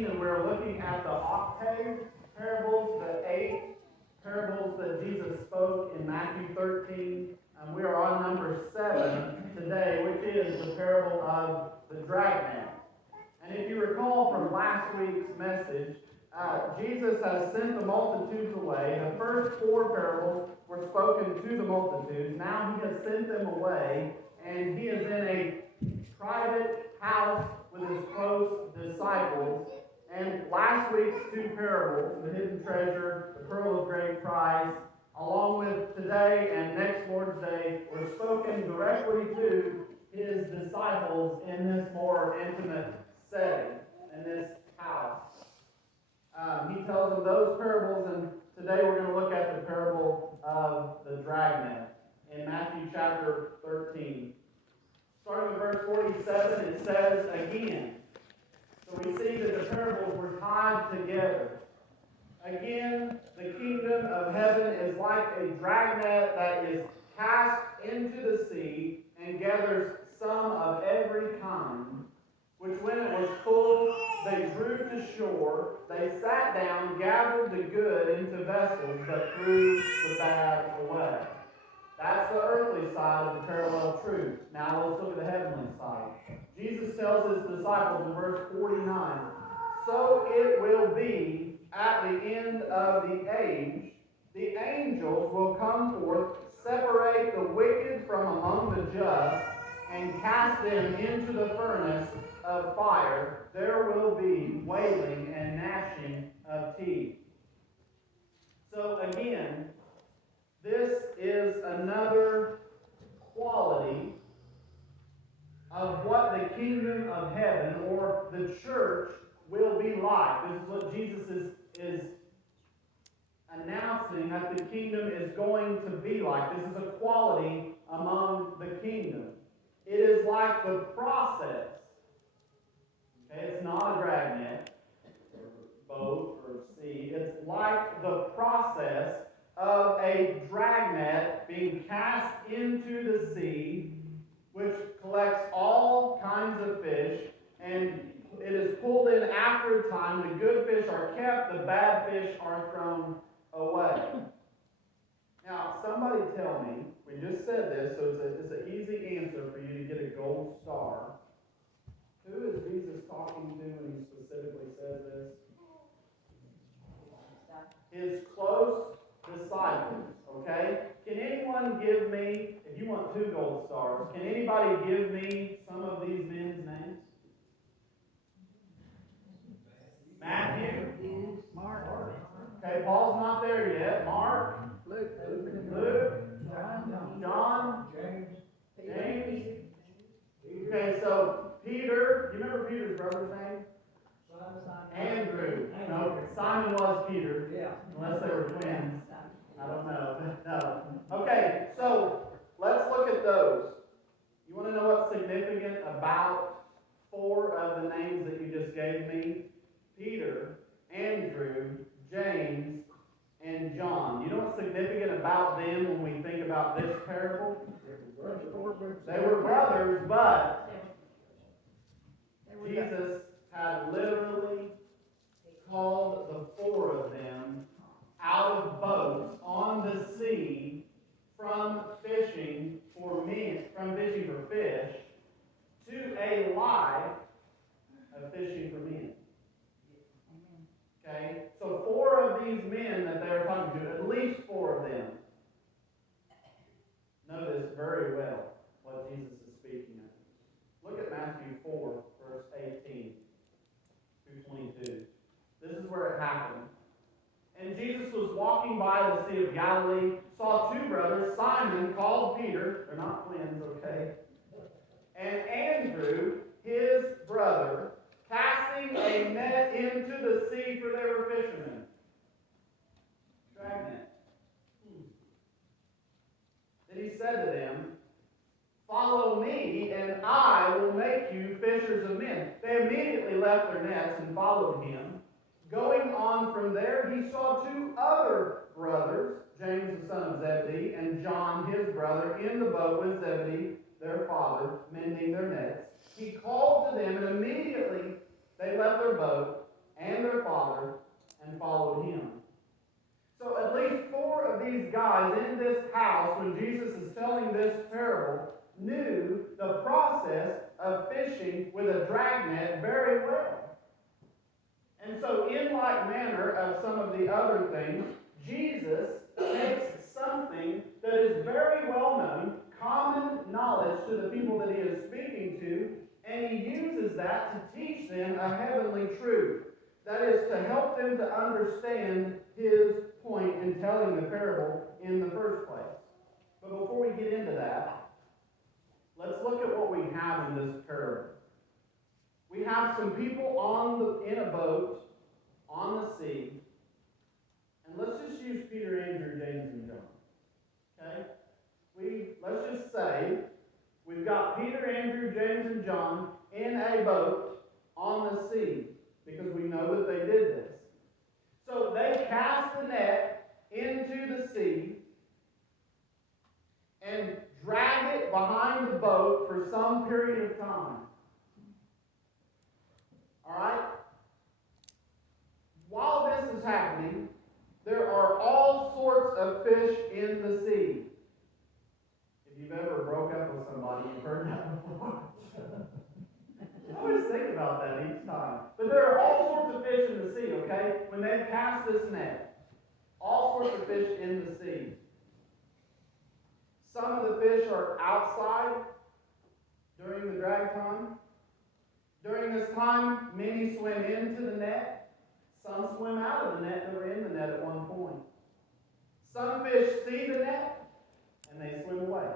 13, and we're looking at the octave parables, the 8 parables that Jesus spoke in Matthew 13. We are on number 7 today, which is the parable of the dragnet. And if you recall from last week's message, Jesus has sent the multitudes away. The first 4 parables were spoken to the multitudes. Now he has sent them away, and he is in a private house with his close disciples. And last week's 2 parables, the hidden treasure, the pearl of great price, along with today and next Lord's Day, were spoken directly to his disciples in this more intimate setting, in this house. He tells them those parables, and today we're going to look at the parable of the dragnet in Matthew chapter 13. Starting with verse 47, it says again. So we see that the parables were tied together. Again, the kingdom of heaven is like a dragnet that is cast into the sea and gathers some of every kind, which when it was full, they drew to shore. They sat down, gathered the good into vessels, but threw the bad away. That's the earthly side of the parallel truth. Now let's look at the heavenly side. Jesus tells his disciples in verse 49, "So it will be at the end of the age, the angels will come forth, separate the wicked from among the just, and cast them into the furnace of fire. There will be wailing and gnashing of teeth." So again, this is another quality of what the kingdom of heaven or the church will be like. This is what Jesus is announcing that the kingdom is going to be like. This is a quality among the kingdom. It is like the process. Okay, it's not a dragnet or boat or sea. It's like the process of a dragnet being cast into the sea, which collects all kinds of fish, and it is pulled in after a time. The good fish are kept, the bad fish are thrown away. Now, somebody tell me, we just said this, so it's an easy answer for you to get a gold star. Who is Jesus talking to when he specifically says this? His close disciples, okay? Can anyone give me, if you want 2 gold stars, can anybody give me some of these men's names? Matthew? Mark. Okay, Paul's not there yet. Mark? Luke? John? James? Okay, so Peter, do you remember Peter's brother's name? Andrew. No, Simon was Peter. Yeah. Unless they were twins. I don't know. No. Okay, so let's look at those. You want to know what's significant about 4 of the names that you just gave me? Peter, Andrew, James, and John. You know what's significant about them when we think about this parable? They were brothers, but Jesus had literally called the 4 of them out of boats on the sea from fishing for fish to a life of fishing for men. Okay? So 4 of these men that they are talking to, at least 4 of them, notice very well what Jesus is speaking of. Look at Matthew 4, verse 18 through 22. This is where it happened. "And Jesus was walking by the Sea of Galilee, saw 2 brothers, Simon, called Peter," they're not twins, okay, "and Andrew, his brother, casting a net into the sea, for they were fishermen." Dragnet. Then he said to them, "Follow me, and I will make you fishers of men." They immediately left their nets and followed him. Going on from there, he saw 2 other brothers, James the son of Zebedee, and John his brother, in the boat with Zebedee, their father, mending their nets. He called to them, and immediately they left their boat and their father and followed him. So at least 4 of these guys in this house, when Jesus is telling this parable, knew the process of fishing with a dragnet very well. And so in like manner of some of the other things, Jesus takes something that is very well known, common knowledge to the people that he is speaking to, and he uses that to teach them a heavenly truth. That is to help them to understand his point in telling the parable in the first place. But before we get into that, let's look at what we have in this parable. We have some people in a boat on the sea, and let's just use Peter, Andrew, James, and John. Okay? Let's just say we've got Peter, Andrew, James, and John in a boat on the sea, because we know that they did this. So they cast the net into the sea and drag it behind the boat for some period of time. Alright? While this is happening, there are all sorts of fish in the sea. If you've ever broke up with somebody, you've heard that before. I always think about that each time. But there are all sorts of fish in the sea, okay? When they cast this net, all sorts of fish in the sea. Some of the fish are outside during the drag time. During this time, many swim into the net. Some swim out of the net that were in the net at one point. Some fish see the net and they swim away.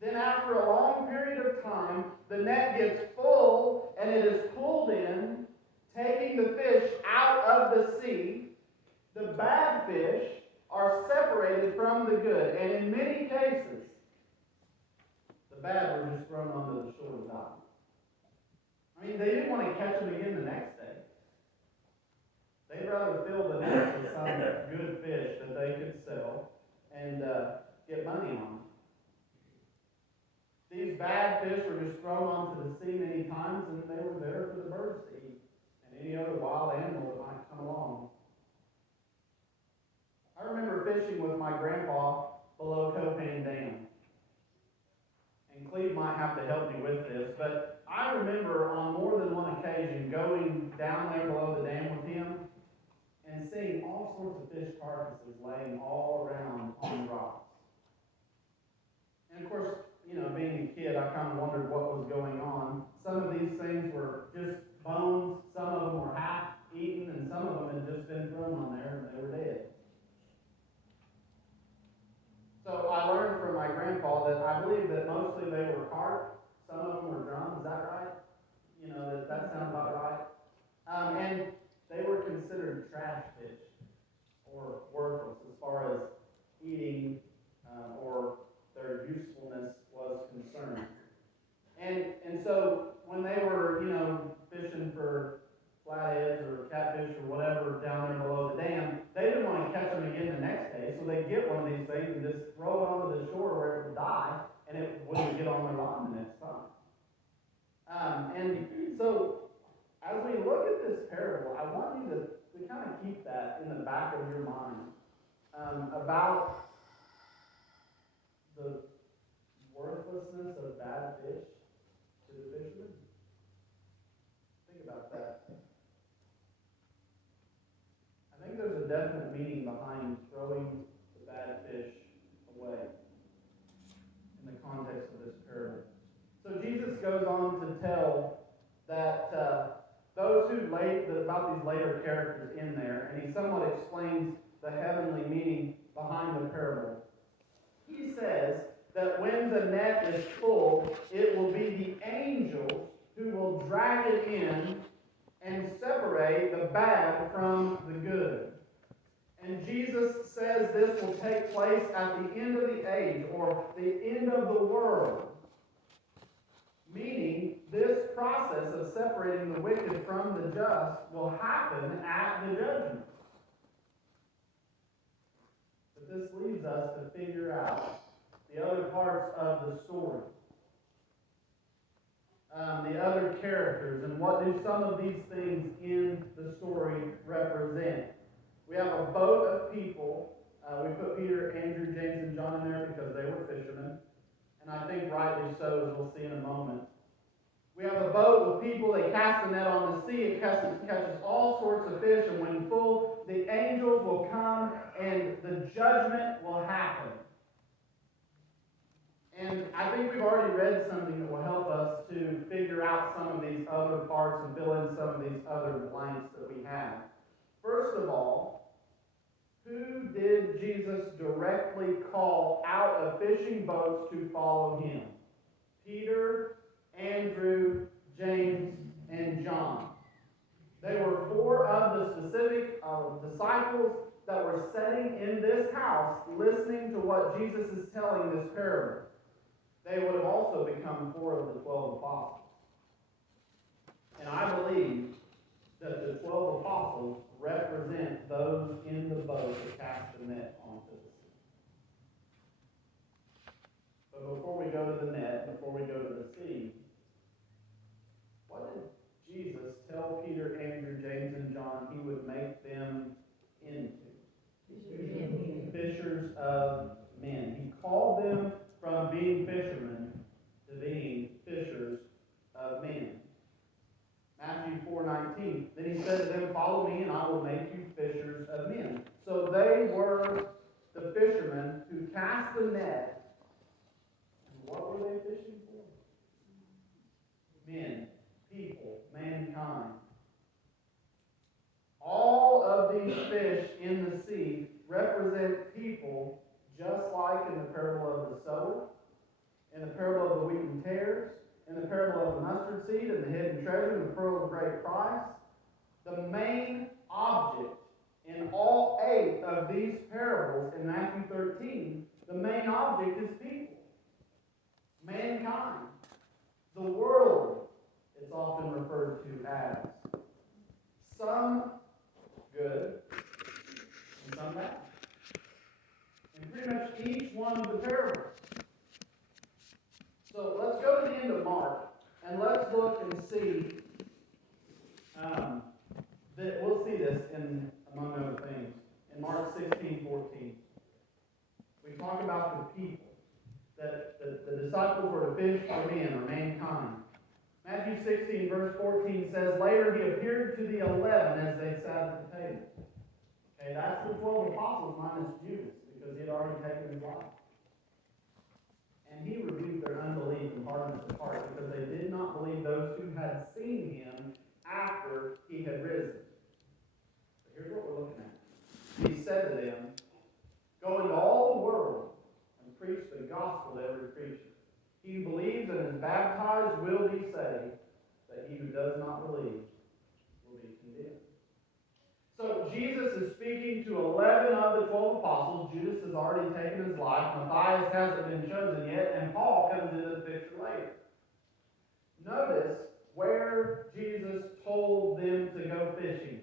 Then after a long period of time, the net gets full and it is pulled in, taking the fish out of the sea. The bad fish are separated from the good. And in many cases, the bad were just thrown onto the shore to die. I mean, they didn't want to catch them again the next day. They'd rather fill the net with some good fish that they could sell and get money on. These bad fish were just thrown onto the sea many times, and they were there for the birds to eat and any other wild animal that might come along. I remember fishing with my grandpa below Copan Dam. And Cleve might have to help me with this, but I remember on more than one occasion going down there below the dam with him and seeing all sorts of fish carcasses laying all around on the rocks. And of course, being a kid, I kind of wondered what was going on. Some of these things were just bones, some of them were half eaten, and some of them had just been thrown on there and they were dead. So I learned from my grandpa that I believe that mostly they were carp, some of them were drum, is that right? That sounds about right. And they were considered trash fish, or worthless as far as eating or their usefulness was concerned. And so when they were, fishing for flatheads or catfish or whatever down there below the dam, they didn't want to catch them again the next day, so they'd get one of these things and just throw it onto the shore where it would die, and it wouldn't get on their line the next time. And so, as we look at this parable, I want you to kind of keep that in the back of your mind about the worthlessness of bad fish to the fishermen. Think about that. I think there's a definite meaning behind throwing the bad fish away in the context of this parable. So Jesus goes on to tell that about these later characters in there, and he somewhat explains the heavenly meaning behind the parable. He says that when the net is full, it will be the angels who will drag it in and separate the bad from the good. And Jesus says this will take place at the end of the age, or the end of the world. Meaning, this process of separating the wicked from the just will happen at the judgment. But this leaves us to figure out the other parts of the story. the other characters, and what do some of these things in the story represent? We have a boat of people. We put Peter, Andrew, James, and John in there because they were fishermen, and I think rightly so, as we'll see in a moment. We have a boat with people. They cast the net on the sea. It catches all sorts of fish, and when full, the angels will come and the judgment will happen. And I think we've already read something that will help us to figure out some of these other parts and fill in some of these other blanks that we have. First of all, who did Jesus directly call out of fishing boats to follow him? Peter, Andrew, James, and John. They were four of the specific disciples that were sitting in this house listening to what Jesus is telling this parable. They would have also become four of the 12 apostles. And I believe that the 12 apostles represent those in the boat that cast the net onto the sea. But before we go to the net, before we go to the sea, what did Jesus tell Peter, Andrew, James, and John he would make them into? Fishers of men. He called them from being fishermen to being fishers of men. Matthew 4:19. Then he said to them, "Follow me, and I will make you fishers of men." So they were the fishermen who cast the net. And what were they fishing for? Men, people, mankind. All of these fish in the sea represent people, just like in the parable of the sower, in the parable of the wheat and tares, in the parable of the mustard seed and the hidden treasure and the pearl of great price. The main object in all 8 of these parables in Matthew 13, the main object is people. Mankind. The world, it's often referred to as. Some good and some bad. And pretty much each one of the parables. So let's go to the end of Mark, and let's look and see that we'll see this in, among other things, in Mark 16:14. We talk about the people, that the disciples were to fish for men, or mankind. Matthew 16, verse 14 says, "Later he appeared to the 11 as they sat at the table." Okay, that's the 12 apostles minus Judas, because he had already taken his life. And he rebuked their unbelief and hardness of heart, because they did not believe those who had seen him after he had risen. But here's what we're looking at. He said to them, "Go into all the world and preach the gospel to every creature. He who believes and is baptized will be saved, but he who does not believe will be condemned." So Jesus is speaking to 11 of the 12 apostles. Judas has already taken his life. Matthias hasn't been chosen yet. And Paul comes into the picture later. Notice where Jesus told them to go fishing.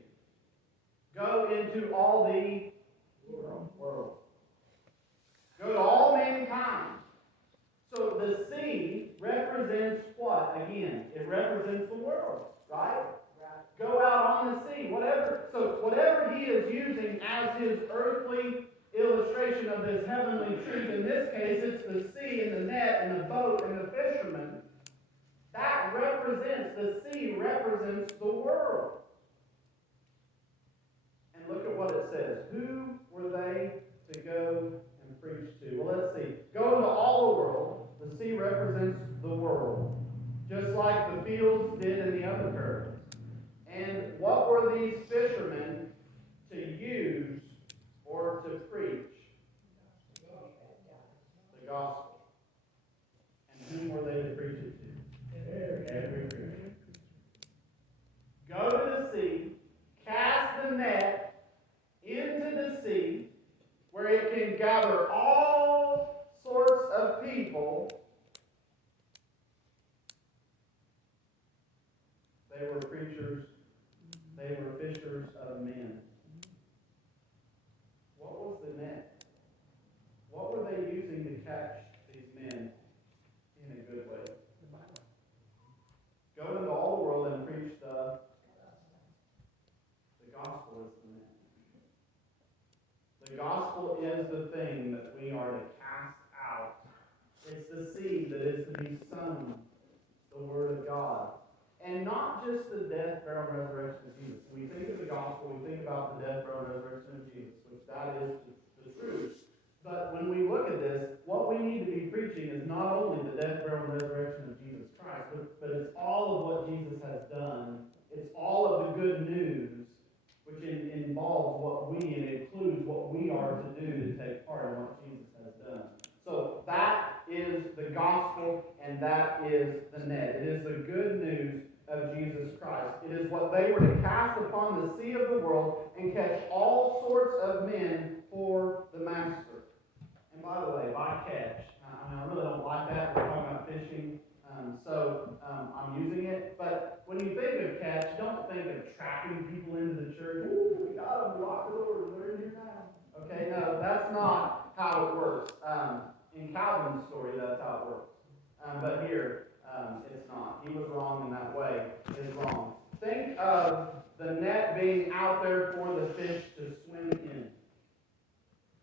Go into all the world. Go to all mankind. So the sea represents what? Again, it represents the world, right? Go out on the sea, whatever he is using as his earthly illustration of this heavenly truth, in this case it's the sea and the net and the boat and the fishermen, that represents, the sea represents the world. And look at what it says. Who were they to go and preach to? Well, let's see. Go into all the world. The sea represents the world, just like the fields did in the other parables. And what were these fishermen to use or to preach? The gospel. And whom were they to preach it to? Every creature. Go to the sea, cast the net into the sea, where it can gather all sorts of people. They were preachers. They were fishers of men. What was the net? What were they using to catch these men in a good way? The gospel is the thing that we are to cast out. It's the seed that is to be sown, the Word of God. And not just the death, burial, and resurrection of Jesus. When we think of the gospel, we think about the death, burial, and resurrection of Jesus, which that is the truth. But when we look at this, what we need to be preaching is not only the death, burial, and resurrection of Jesus Christ, but it's all of what Jesus has done. It's all of the good news, which involves what we, and includes what we are to do to take part in what Jesus has done. So that is the gospel, and that is the net. It is the good news of Jesus Christ. It is what they were to cast upon the sea of the world and catch all sorts of men for the master. And by the way, by catch, I really don't like that. We're talking about fishing, so I'm using it. But when you think of catch, don't think of trapping people into the church. Ooh, we got them, lock the doors, they're in here now. Okay, no, that's not how it works. In Calvin's story, that's how it works. But here, it's not. He was wrong in that way. It is wrong. Think of the net being out there for the fish to swim in.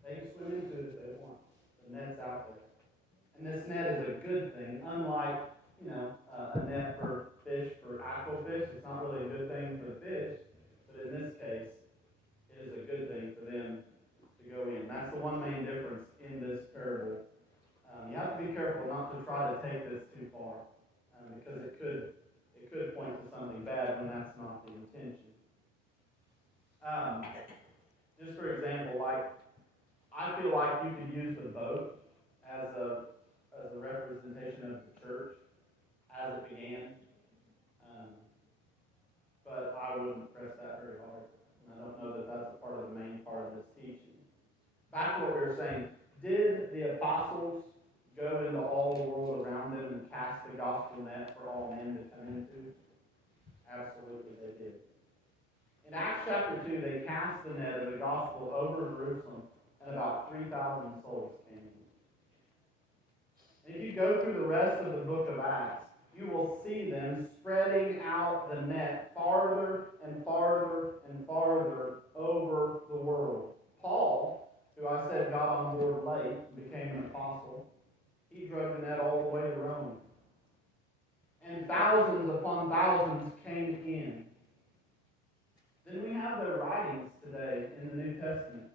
They can swim into it if they want. The net's out there. And this net is a good thing, unlike, a net for fish, for aquafish. It's not really a good thing for the fish, but in this case, it is a good thing for them to go in. That's the one main difference in this parable. You have to be careful not to try to take this too far, because it could point to something bad when that's not the intention. Just for example, I feel like you could use the boat as a representation of the church as it began, but I wouldn't press that very hard. And I don't know that that's a part of the main part of this teaching. Back to what we were saying, did the apostles go into all the world around them and cast the gospel net for all men to come into? Absolutely, they did. In Acts chapter 2, they cast the net of the gospel over Jerusalem, and about 3,000 souls came in. And if you go through the rest of the book of Acts, you will see them spreading out the net farther and farther and farther over the world. Paul, who I said got on board late and became an apostle, he drove the net all the way to Rome. And thousands upon thousands came in. Then we have their writings today in the New Testament.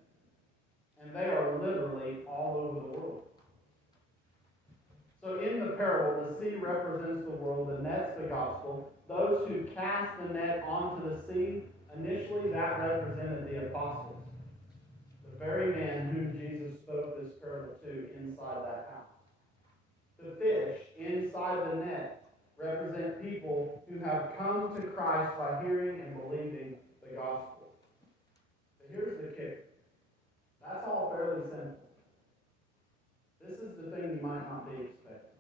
And they are literally all over the world. So in the parable, the sea represents the world, the net's the gospel. Those who cast the net onto the sea, initially that represented the apostles. The very men whom Jesus spoke this parable to inside that house. The fish inside the net represent people who have come to Christ by hearing and believing the gospel. But here's the kicker. That's all fairly simple. This is the thing you might not be expecting.